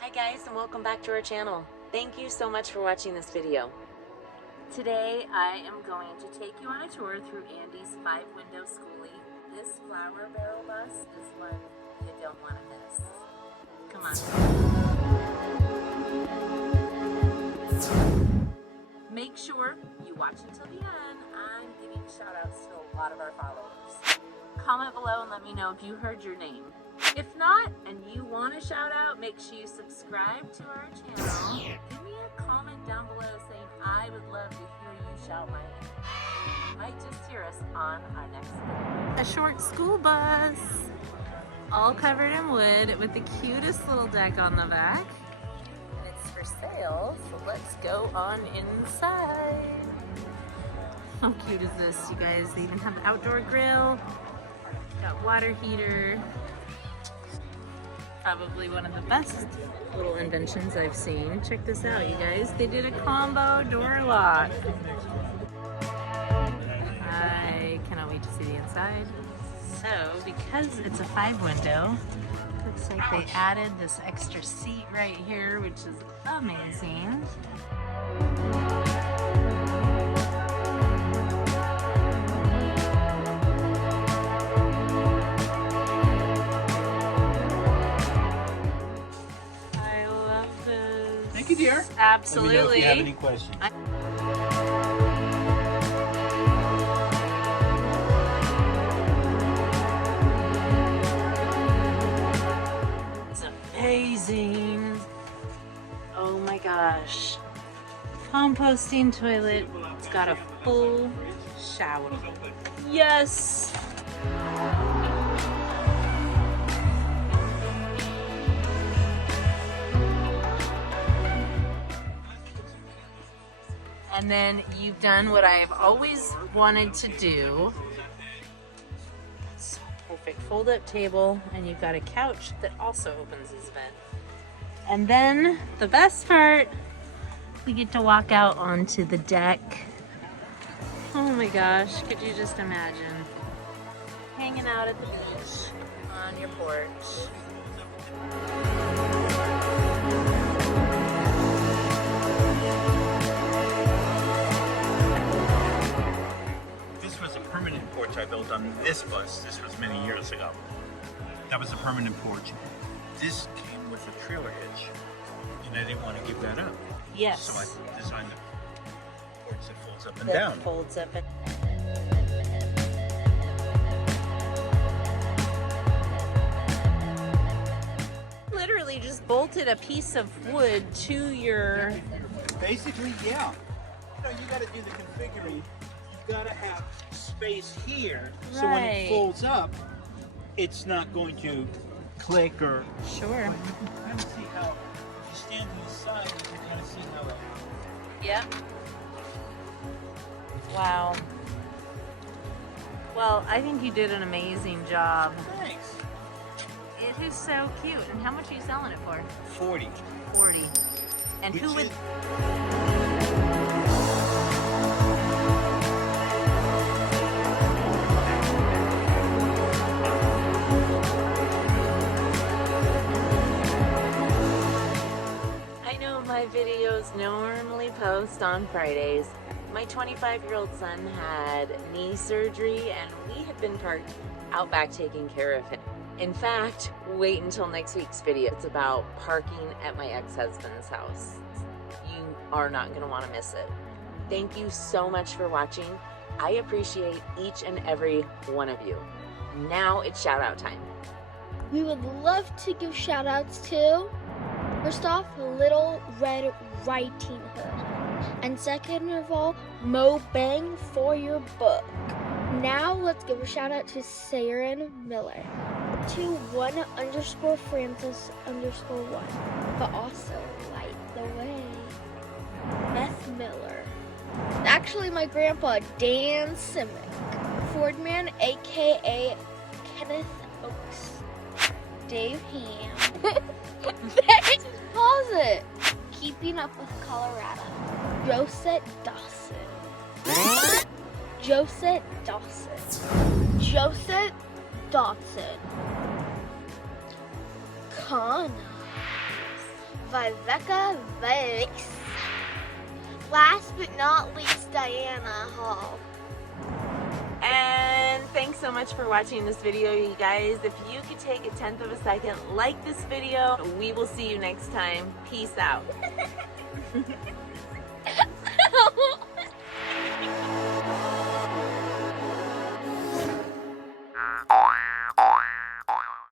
Hi guys, and welcome back to our channel. Thank you so much for watching this video. Today I am going to take you on a tour through Andy's 5-window Skoolie. This flower barrel bus is one you don't want to miss. Come on. Make sure you watch until the end. I'm giving shout outs to a lot of our followers. Comment below and let me know if you heard your name. If not, and you want a shout out, make sure you subscribe to our channel. Give me a comment down below saying I would love to hear you shout my name. You might just hear us on our next video. A short school bus, all covered in wood with the cutest little deck on the back. And it's for sale, so let's go on inside. How cute is this, you guys? They even have an outdoor grill, got water heater. Probably one of the best little inventions I've seen. Check this out, you guys. They did a combo door lock. I cannot wait to see the inside. So, because it's a 5-window, looks like they added this extra seat right here, which is amazing. Thank you, dear. Absolutely. Let me know if you have any questions. It's amazing. Oh my gosh. Composting toilet. It's got a full shower. Yes. And then you've done what I've always wanted to do. So perfect. Fold-up table, and you've got a couch that also opens as bed. And then the best part, we get to walk out onto the deck. Oh my gosh, could you just imagine hanging out at the beach on your porch? Porch I built on this bus. This was many years ago. That was a permanent porch. This came with a trailer hitch, and I didn't want to give that up. Yes. So I designed the porch that folds up and that down. Folds up and literally just bolted a piece of wood to your. Basically, yeah. You know, you got to do the configuring. You got to have space here, so when it folds up, it's not going to click or. Sure. You can kind of see how, if you stand to the side, you can kind of see how that. Yep. Wow. Well, I think you did an amazing job. Thanks. It is so cute. And how much are you selling it for? 40. 40. And who would? My videos normally post on Fridays. My 25-year-old son had knee surgery and we had been parked out back taking care of him. In fact, wait until next week's video. It's about parking at my ex-husband's house. You are not going to want to miss it. Thank you so much for watching. I appreciate each and every one of you. Now it's shout out time. We would love to give shout outs to, first off, Little Red Writing Hood. And second of all, Mo Bang for your book. Now let's give a shout out to Saren Miller. To 1_Francis_1. But also light the way. Beth Miller. Actually my grandpa, Dan Simic. Fordman, aka Kenneth Oaks. Dave Ham. Pause it. Keeping Up with Colorado. Josette Dawson. Josette Dawson. Josette Dawson. Kana. Viveka Vix. Last but not least, Diana Hall. And thanks so much for watching this video, you guys. If you could take a 1/10 of a second, like this video. We will see you next time. Peace out.